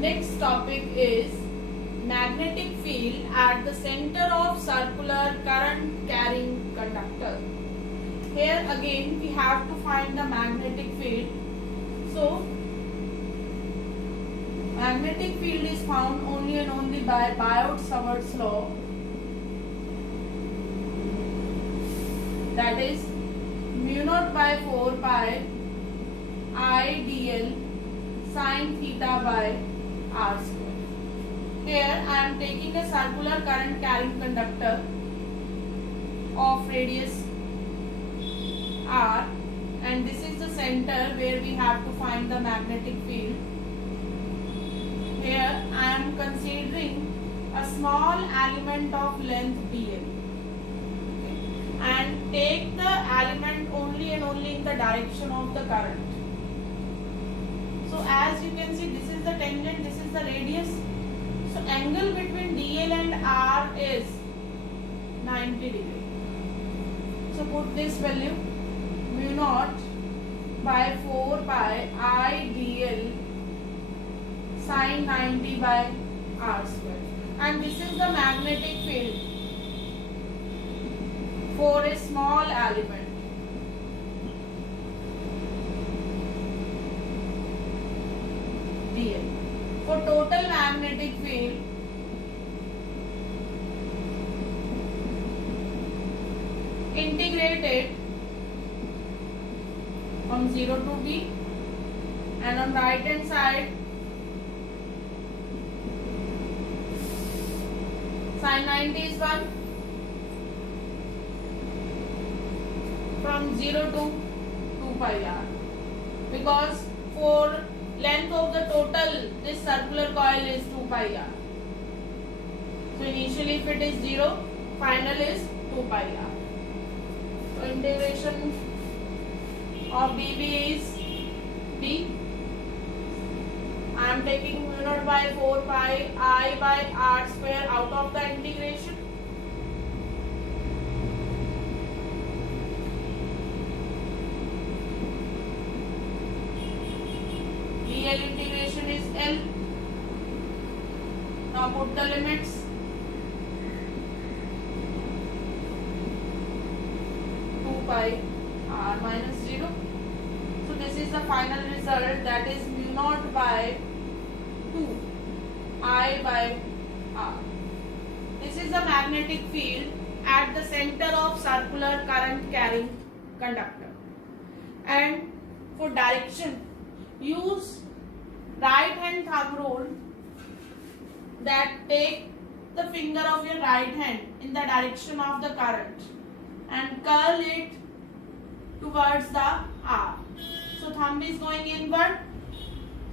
Next topic is magnetic field at the center of circular current carrying conductor. Here again we have to find the magnetic field. So magnetic field is found only and only by Biot-Savart's law, that is mu naught by 4 pi I dl sin theta by r square. Here I am taking a circular current carrying conductor of radius r, and this is the center where we have to find the magnetic field. Here I am considering a small element of length dl, and take the element only and only in the direction of the current. So as you can see, this is the tangent, this is the radius. So angle between dl and r is 90 degree. So put this value, mu naught by 4 pi I dl sin 90 by r square, and this is the magnetic field for a small element. dl. For total magnetic field, integrated from 0 to b, and on right hand side sin 90 is 1, from 0 to 2 pi r, because for length of the total this circular coil is 2 pi r. So initially if it is 0, final is 2 pi r. So integration of dv is d. I am taking mu naught by 4 pi I by r square out of the integration. dl integration is L. Now put the limits. Pi r minus 0. So this is the final result, that is mu naught by 2 I by r. This is the magnetic field at the center of circular current carrying conductor. And for direction, use right hand thumb rule, that take the finger of your right hand in the direction of the current and curl it towards the R. So thumb is going inward,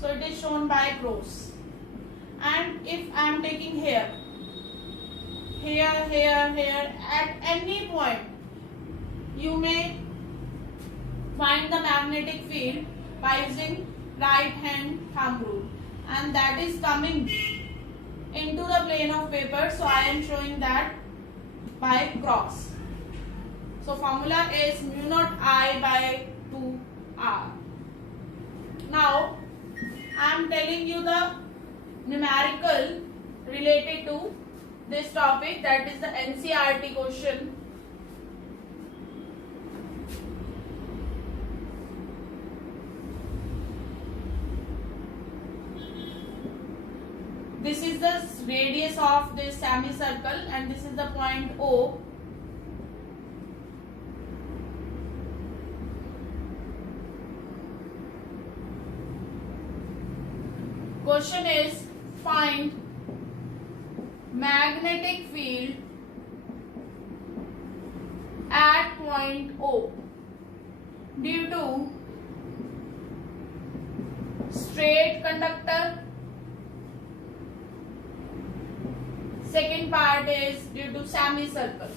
so it is shown by cross. And if I am taking here, at any point, you may find the magnetic field by using right hand thumb rule, and that is coming into the plane of paper. So I am showing that by cross. So formula is mu naught I by 2 r. Now I am telling you the numerical related to this topic, that is the NCERT question. This is the radius of this semicircle, and this is the point O. Question is, find magnetic field at point O due to straight conductor. Second part is due to semicircle.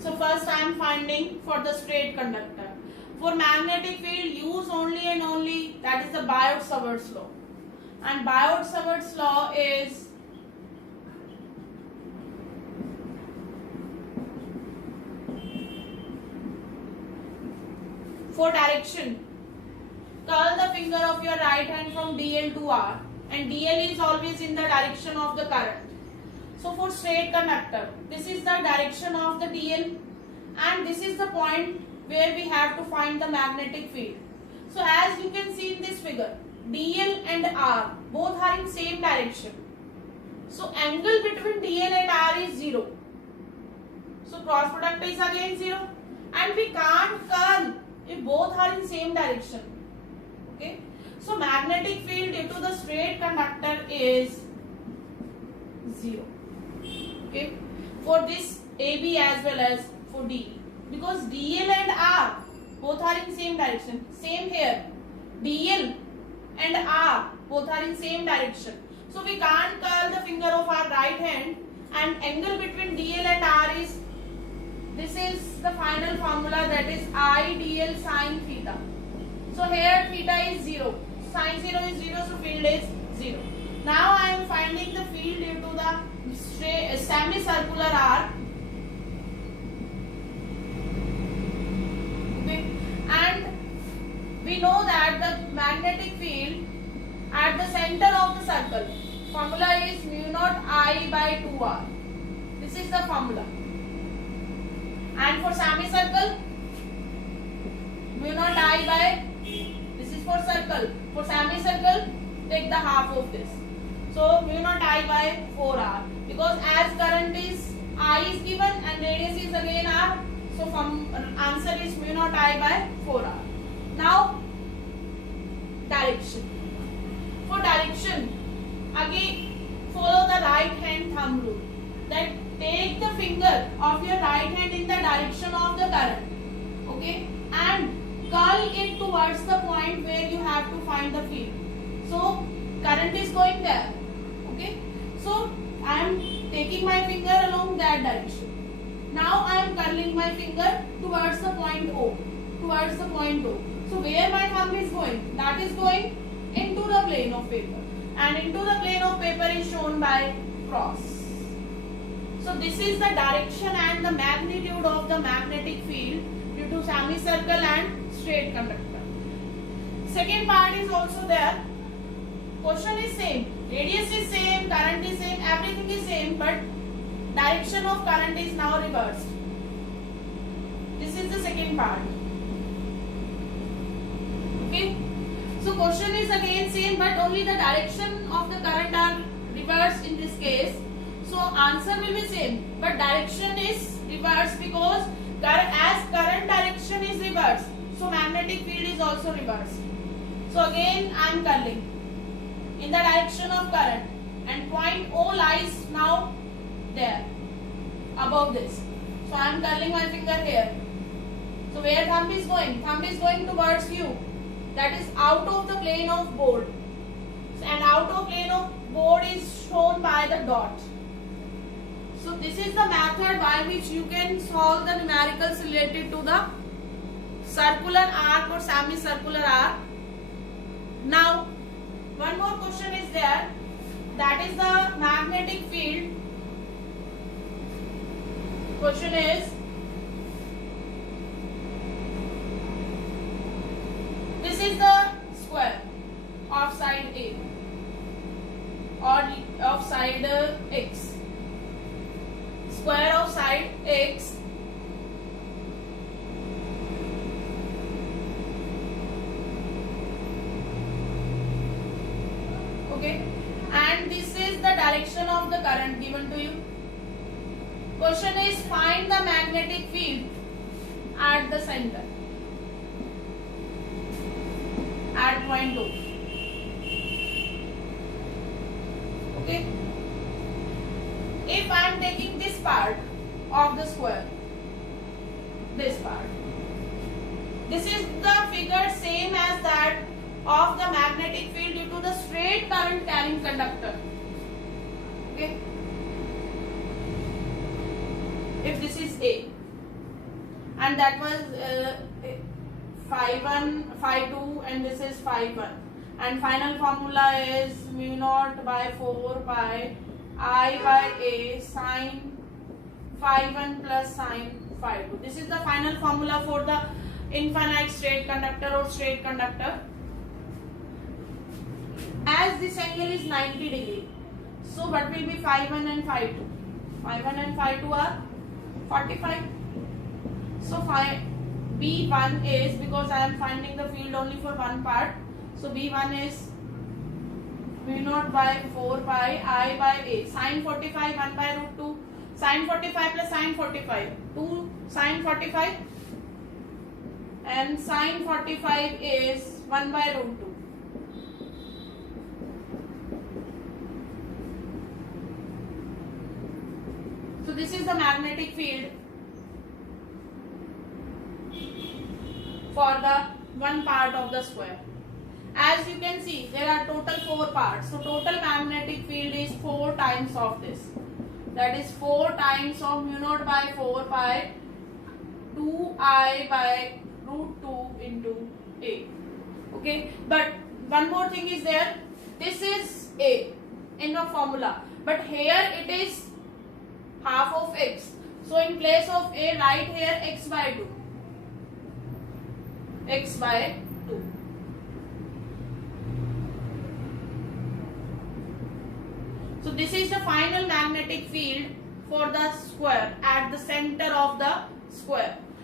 So first I am finding for the straight conductor. For magnetic field, use only and only, that is the Biot-Savart's law. And Biot-Savart's law is For direction, curl the finger of your right hand from DL to R, and DL is always in the direction of the current. So for straight conductor, this is the direction of the DL, and this is the point where we have to find the magnetic field. So as you can see in this figure, DL and R both are in same direction. So angle between DL and R is 0. So cross product is again 0, and we can't curl if both are in same direction. Okay. So magnetic field due to the straight conductor is 0. Okay. For this AB as well as for DE, because DL and R both are in same direction. Same here, DL and R both are in same direction. So we can't curl the finger of our right hand, and angle between DL and R is, this is the final formula, that is IDL sine theta. So here theta is 0, sine 0 is 0, so field is 0. Now I am finding the field due to the semicircular arc. Okay. And we know that the magnetic field at the center of the circle, formula is mu naught I by 2R. This is the formula. And for semicircle, mu naught I by, this is for circle. For semicircle, take the half of this. So mu naught I by 4R. Because as current is I is given and radius is again R, so answer is mu naught I by 4R. Now direction. For direction, again follow the right hand thumb rule. That take the finger of your right hand in the direction of the current, okay, and curl it towards the point where you have to find the field. So current is going there, okay. So I am taking my finger along that direction. Now I am curling my finger towards the point O, towards the point O. So where my thumb is going, that is going into the plane of paper, and into the plane of paper is shown by cross. So this is the direction and the magnitude of the magnetic field due to semicircle and straight conductor. Second part is also there. Question is same, radius is same, current is same, everything is same, but direction of current is now reversed. This is the second part. Okay. So question is again same, but only the direction of the current are reversed in this case. So answer will be same, but direction is reversed because as current direction is reversed, so magnetic field is also reversed. So again I am curling in the direction of current, and point O lies now there above this. So I am curling my finger here. So where thumb is going? Thumb is going towards U, that is out of the plane of board, and out of plane of board is shown by the dot. So this is the method by which you can solve the numericals related to the circular arc or semicircular arc. Now one more question is there, that is the magnetic field. Question is, this is the square of side A or of side X. Square of side X okay, and this is the direction of the current given to you. Question is, find the magnetic field at the center, at point O. Okay. If I am taking this part of the square, this part, this is the figure same as that of the magnetic field due to the straight current carrying conductor. Okay. If this is A, and that was phi 1, phi 2, and this is phi 1, and final formula is mu naught by 4 pi I by A sine phi 1 plus sine phi 2. This is the final formula for the infinite straight conductor or straight conductor. As this angle is 90 degree, so what will be phi 1 and phi 2? Phi 1 and phi 2 are 45. So phi B1 is, because I am finding the field only for one part, so B1 is mu naught by 4 pi I by A. Sin 45 1 by root 2. Sin 45 plus sin 45 2 sin 45, and sin 45 is 1 by root 2. So this is the magnetic field for the one part of the square. As you can see, there are total 4 parts. So total magnetic field is 4 times of this. That is 4 times of mu naught by 4 pi 2I by root 2 into A. Okay, but one more thing is there. This is A in the formula, but here it is half of x. So in place of A, write here x by 2. X by 2. So this is the final magnetic field for the square at the center of the square.